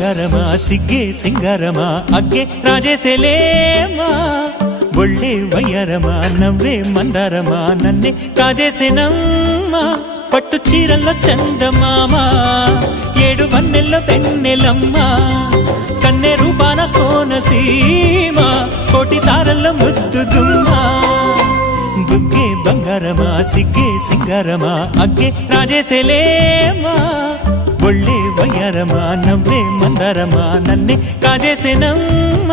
ಬಂಗಾರಮ ಸಿಗ್ಗೆ ಸಿಂಗಾರಮ ಅಗ್ಗೆ ರಾಜೇಸೆಲೇಮಾ ಒಳ್ಳೆ ವಯ್ಯಾರಮ నవ్వే మందారమ నన్నే కాజేసేనమ్మ పట్టు చీరల్లో చందమామ ఏడు వన్నెల్లో వెన్నెలమ్మ కన్నె రూపాన కోనసీమ కోటి తారల్లో ముద్దుగుమ్మ బుగ్గే బంగారమ సిగ్గే సింగారమ అగ్గే రాజేసెలేమా ఒళ్ళే వయ్యారమ నవ్వే మందారమ నన్నే కాజేసేనమ్మ